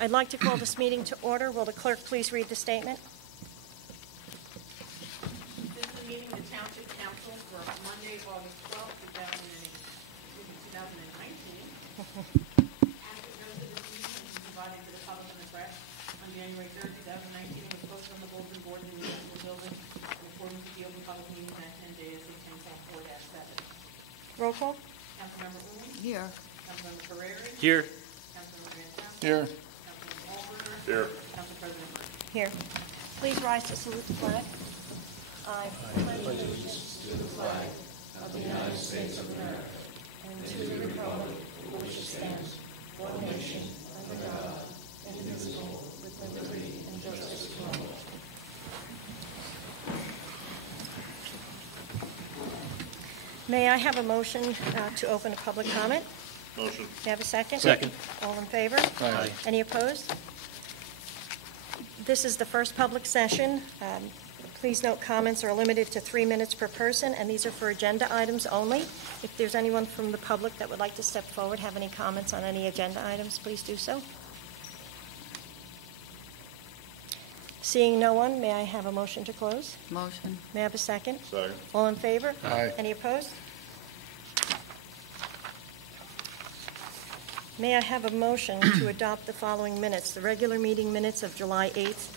I'd like to call this meeting to order. Will the clerk please read the statement? This is the meeting of the Township Council for Monday, August 12th, 2019. Adequate notice of this meeting has been provided to the public in the press on January 3rd, 2019, and was posted on the bulletin board in the municipal building in accordance with the Open Public Meetings Act and JSA 10.4-7. Roll call. Councilmember Uli? Here. Councilmember Ferreri? Here. Councilmember Van Tassel? Here. Councilmember Walberger? Here. Council President Murphy? Here. Please rise to salute the flag. I pledge allegiance to the flag of the United States of America and to the republic for which it stands, one nation, under God, indivisible, with liberty and justice for all. May I have a motion to open a public comment? Motion. May I have a second? Second. All in favor? Aye. Any opposed? This is the first public session. Please note comments are limited to 3 minutes per person, and these are for agenda items only. If there's anyone from the public that would like to step forward, have any comments on any agenda items, please do so. Seeing no one, may I have a motion to close? Motion. May I have a second? Second. All in favor? Aye. Any opposed? May I have a motion to adopt the following minutes? The regular meeting minutes of July 8th,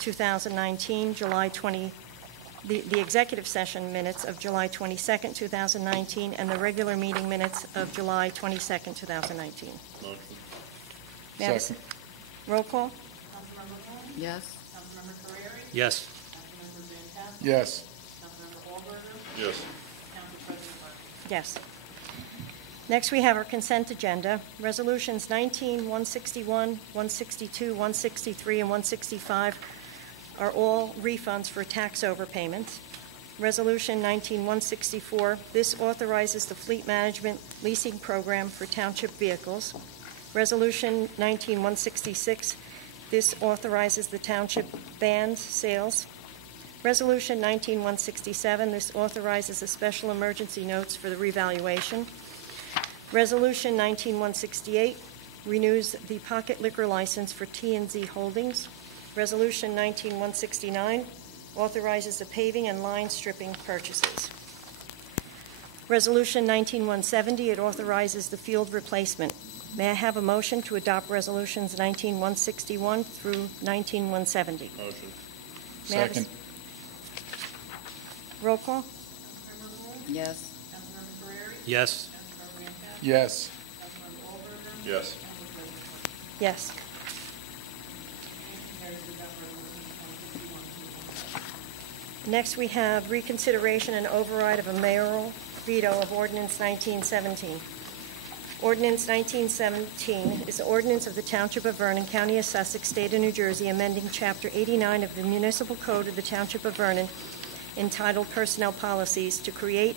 2019, the executive session minutes of July 22nd, 2019, and the regular meeting minutes of July 22nd, 2019. Motion. May I have a Second. roll call? Councilmember Uli? Yes. Councilmember Ferreri? Yes. Councilmember Van Tassel? Yes. Councilmember Walberger? Yes. Council President Murphy? Yes. Next, we have our consent agenda. Resolutions 19, 161, 162, 163, and 165 are all refunds for tax overpayments. Resolution 19-164, this authorizes the fleet management leasing program for township vehicles. Resolution 19-166, this authorizes the township band sales. Resolution 19-167, this authorizes the special emergency notes for the revaluation. Resolution 19-168 renews the pocket liquor license for T&Z Holdings. Resolution 19-169 authorizes the paving and line stripping purchases. Resolution 19-170, it authorizes the field replacement. May I have a motion to adopt resolutions 19-161 through 19-170? Motion. May I have a Second. roll call? Councilmember Uli? Yes. Councilmember Ferreri? Yes. Councilmember Van Tassel? Yes. Councilmember Walberger? Yes. Council President Murphy? Yes. Motion carries to adopt resolution 2061. Next, we have reconsideration and override of a mayoral veto of Ordinance 1917. Ordinance 1917 is an ordinance of the Township of Vernon, County of Sussex, State of New Jersey, amending Chapter 89 of the Municipal Code of the Township of Vernon, entitled Personnel Policies, to create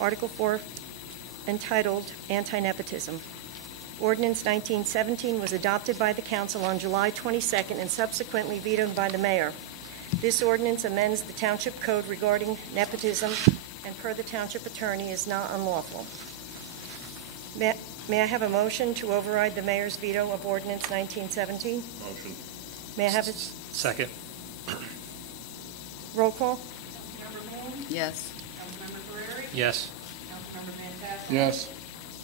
Article 4 entitled Anti-Nepotism. Ordinance 1917 was adopted by the Council on July 22nd and subsequently vetoed by the Mayor. This ordinance amends the Township Code regarding nepotism and, per the Township Attorney, is not unlawful. May I have a motion to override the Mayor's veto of Ordinance 1917? Motion. May I have a Second. roll call? Councilmember Uli? Yes. Councilmember Ferreri? Yes. Councilmember Van Tassel? Yes.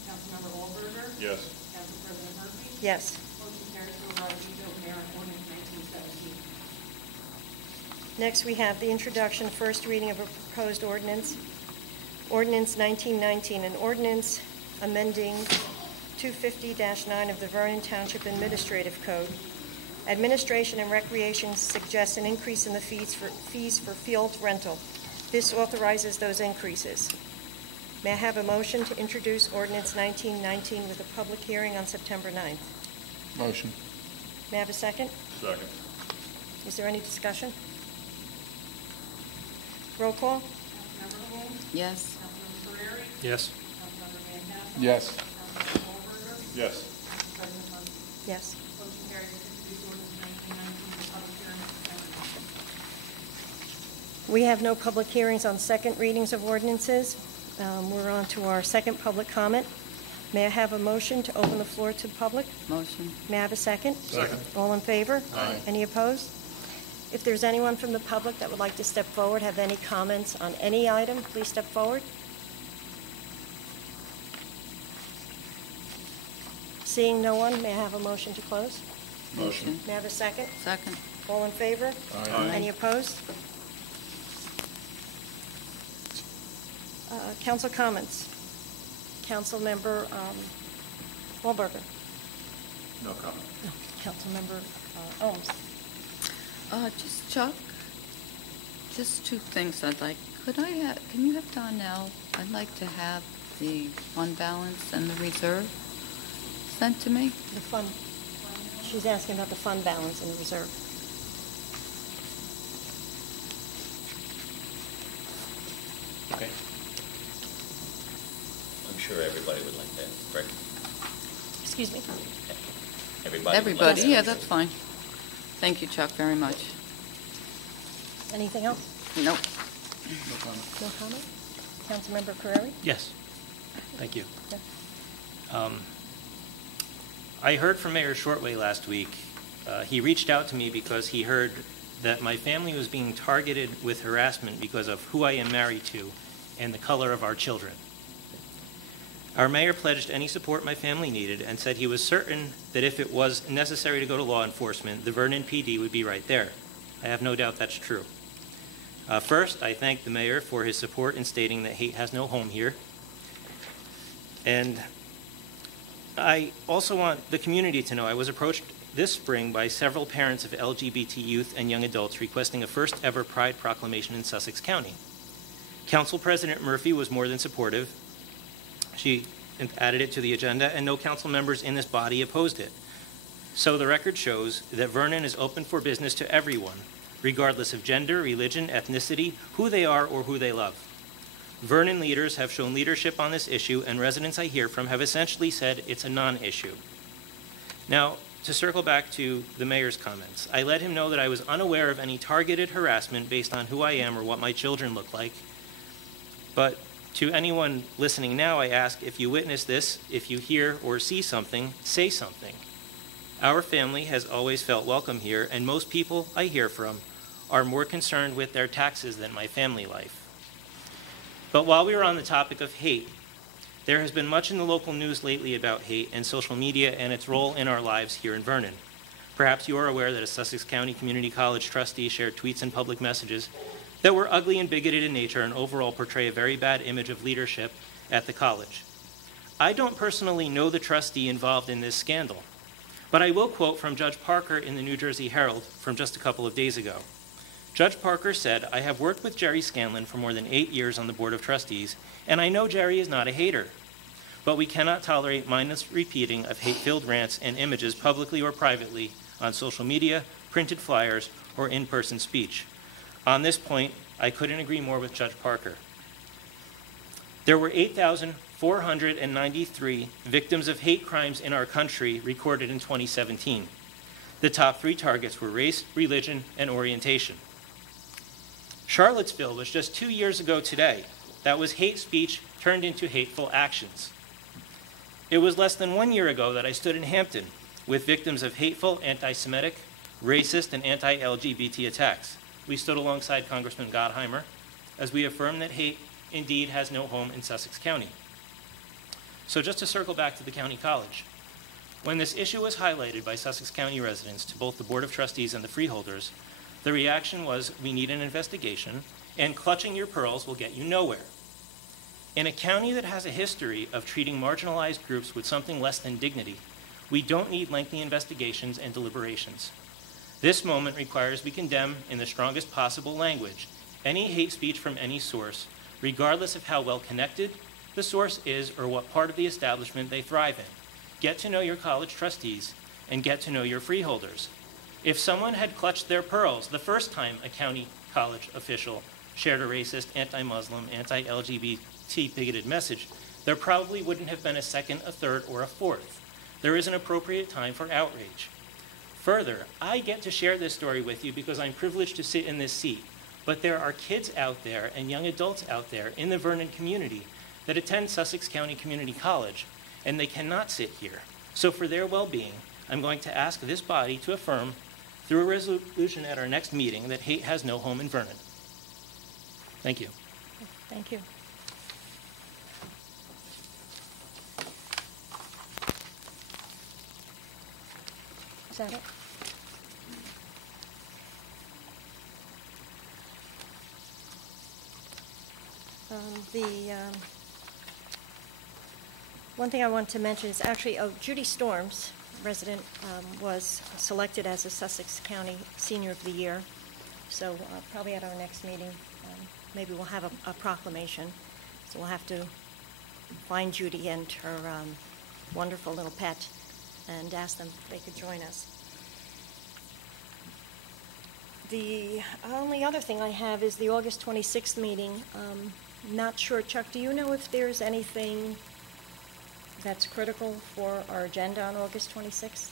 Councilmember Walberger? Yes. Council President Murphy? Yes. Motion carries to override veto of Mayor on Ordinance 1917. Next, we have the introduction, first reading of a proposed ordinance. Ordinance 1919, an ordinance amending 250-9 of the Vernon Township Administrative Code. Administration and Recreation suggests an increase in the fees for field rental. This authorizes those increases. May I have a motion to introduce Ordinance 1919 with a public hearing on September 9th? Motion. May I have a second? Second. Is there any discussion? Roll call? Councilmember Uli? Yes. Councilmember Ferreri? Yes. Councilmember Van Tassel? Yes. Councilmember Walberger? Yes. Council President Murphy? Yes. Motion carries to introduce Ordinance 1919 for public hearing on September 9th. We have no public hearings on second readings of ordinances. We're on to our second public comment. May I have a motion to open the floor to the public? Motion. May I have a second? Second. All in favor? Aye. Any opposed? If there's anyone from the public that would like to step forward, have any comments on any item, please step forward. Seeing no one, may I have a motion to close? Motion. May I have a second? Second. All in favor? Aye. Any opposed? Council comments. Councilmember Wahlberger. No comment. No, Councilmember Ohms. Just Chuck, just two things I'd like. Can you have Donnell? I'd like to have the fund balance and the reserve sent to me. The fund, she's asking about the fund balance in the reserve. Okay. I'm sure everybody would like that, correct? Excuse me? Everybody would like Everybody, that. yeah, that's fine. Thank you, Chuck, very much. Anything else? Nope. No comment. No comment? Councilmember Carreri? Yes, thank you. Okay. I heard from Mayor Shortway last week. He reached out to me because he heard that my family was being targeted with harassment because of who I am married to and the color of our children. Our mayor pledged any support my family needed and said he was certain that if it was necessary to go to law enforcement, the Vernon PD would be right there. I have no doubt that's true. First, I thank the mayor for his support in stating that hate has no home here. And I also want the community to know I was approached this spring by several parents of LGBT youth and young adults requesting a first ever Pride proclamation in Sussex County. Council President Murphy was more than supportive. She added it to the agenda, and no council members in this body opposed it. So the record shows that Vernon is open for business to everyone, regardless of gender, religion, ethnicity, who they are, or who they love. Vernon leaders have shown leadership on this issue, and residents I hear from have essentially said it's a non-issue. Now, to circle back to the mayor's comments, I let him know that I was unaware of any targeted harassment based on who I am or what my children look like. But to anyone listening now, I ask, if you witness this, if you hear or see something, say something. Our family has always felt welcome here, and most people I hear from are more concerned with their taxes than my family life. But while we are on the topic of hate, there has been much in the local news lately about hate and social media and its role in our lives here in Vernon. Perhaps you are aware that a Sussex County Community College trustee shared tweets and public messages that were ugly and bigoted in nature and overall portray a very bad image of leadership at the college. I don't personally know the trustee involved in this scandal, but I will quote from Judge Parker in the New Jersey Herald from just a couple of days ago. Judge Parker said, "I have worked with Jerry Scanlon for more than 8 years on the Board of Trustees, and I know Jerry is not a hater. But we cannot tolerate mindless repeating of hate-filled rants and images publicly or privately on social media, printed flyers, or in-person speech." On this point, I couldn't agree more with Judge Parker. There were 8,493 victims of hate crimes in our country recorded in 2017. The top 3 targets were race, religion, and orientation. Charlottesville was just 2 years ago today. That was hate speech turned into hateful actions. It was less than 1 year ago that I stood in Hampton with victims of hateful, anti-Semitic, racist, and anti-LGBT attacks. We stood alongside Congressman Gottheimer as we affirmed that hate indeed has no home in Sussex County. So just to circle back to the county college, when this issue was highlighted by Sussex County residents to both the Board of Trustees and the freeholders, the reaction was, we need an investigation, and clutching your pearls will get you nowhere. In a county that has a history of treating marginalized groups with something less than dignity, we don't need lengthy investigations and deliberations. This moment requires we condemn, in the strongest possible language, any hate speech from any source, regardless of how well connected the source is or what part of the establishment they thrive in. Get to know your college trustees and get to know your freeholders. If someone had clutched their pearls the first time a county college official shared a racist, anti-Muslim, anti-LGBT bigoted message, there probably wouldn't have been a second, a third, or a fourth. There is an appropriate time for outrage. Further, I get to share this story with you because I'm privileged to sit in this seat, but there are kids out there and young adults out there in the Vernon community that attend Sussex County Community College, and they cannot sit here. So for their well-being, I'm going to ask this body to affirm through a resolution at our next meeting that hate has no home in Vernon. Thank you. Thank you. Is that it? One thing I want to mention is actually, Judy Storms, resident, was selected as the Sussex County Senior of the Year. So probably at our next meeting, maybe we'll have a proclamation. So we'll have to find Judy and her wonderful little pet and ask them if they could join us. The only other thing I have is the August 26th meeting. Not sure, Chuck, do you know if there's anything that's critical for our agenda on August 26th?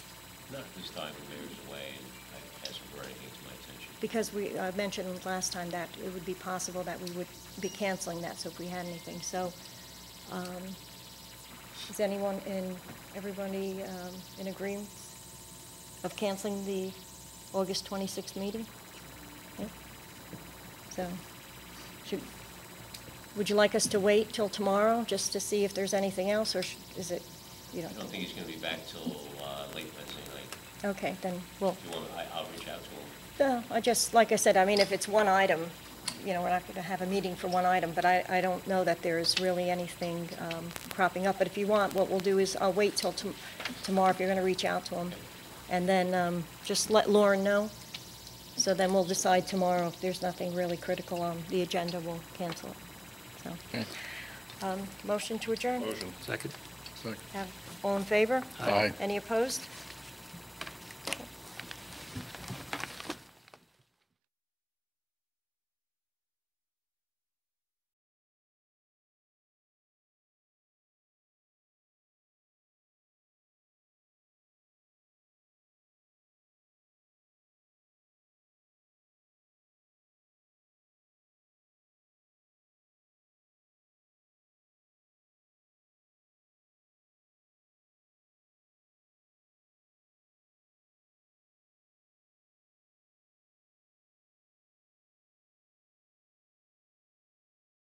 Not at this time, the mayor's away, and I hasn't brought anything to my attention. Because we mentioned last time that it would be possible that we would be canceling that, so if we had anything. So is everybody in agreement of canceling the August 26th meeting? Yeah. So would you like us to wait till tomorrow just to see if there's anything else, or is it, you I don't think he's going to be back till late Wednesday night. Okay, then we'll, If you want, I'll reach out to him. I just, like I said, I mean, if it's one item, we're not going to have a meeting for one item, but I don't know that there's really anything cropping up. But if you want, what we'll do is I'll wait till tomorrow if you're going to reach out to him, and then just let Lauren know. So then we'll decide tomorrow if there's nothing really critical on the agenda, we'll cancel it. So, Okay. motion to adjourn? Motion. Second. Second. All in favor? Aye. Any opposed?